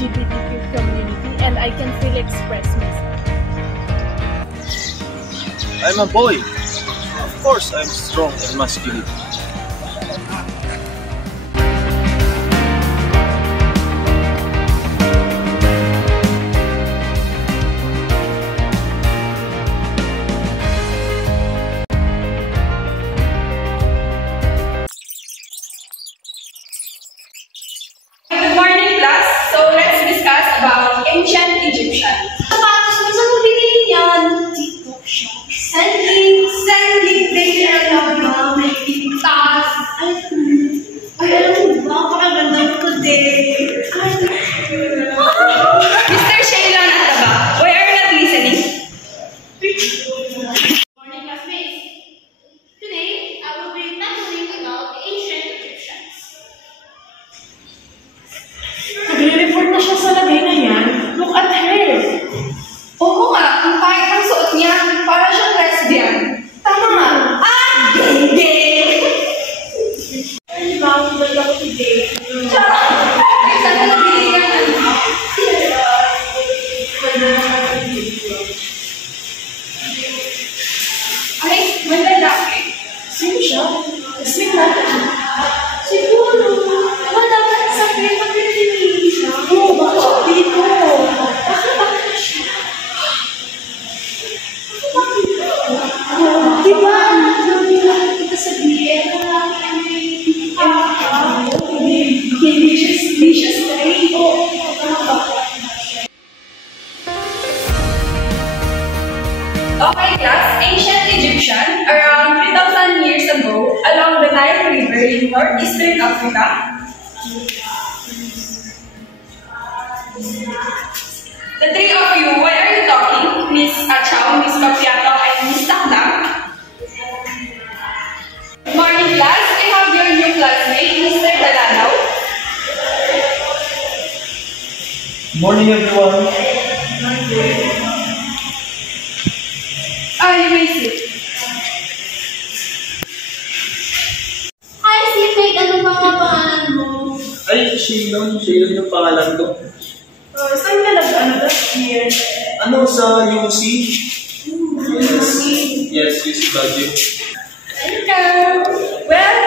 LGBTQ community and I can freely express myself. I'm a boy. Of course, I'm strong and masculine. Good morning, class. So let's discuss about ancient Egyptians. Sapatos mo sa mabili yan. TikTok shop. Sending day alam na may itas. Ay, alam mo ba? Pakaganda ko today. Mr. Shaylon at the back, why are you not listening? Morning, classmates. Today, I will be tackling about the ancient Egyptians. Nagre-report na siya sa lagay na yan. Look at her. Oo nga, ang pangit ng suot niya, para siyang lesbian. Tama nga. Gay! Ay, bakit ba ako today? Ay, saan ka nabili yan? Ay, may lalaki. Sino siya? Kasing natin. Siguro, wala ba sa akin pag-pinili siya? Oo, baka siya dito. Bakit siya? Diba? Kita sabihin, Hindi siya straight. Okay, class. Ancient Egyptian, around 3,000 years ago, along the Nile River in northeastern Africa. The three of you, why are you talking? Miss Achao, Miss Papiato, and Miss Takdam. Good morning, class. I have your new classmate, Mr. Dalanaw. Morning, everyone. You may sit. Hi, seatmate, ano ba nga pangalan mo? Ay, Shaylon yung pangalan ko. Saan ka last year? Ano sa UC? Yes, UC Baguio. Welcome. Well,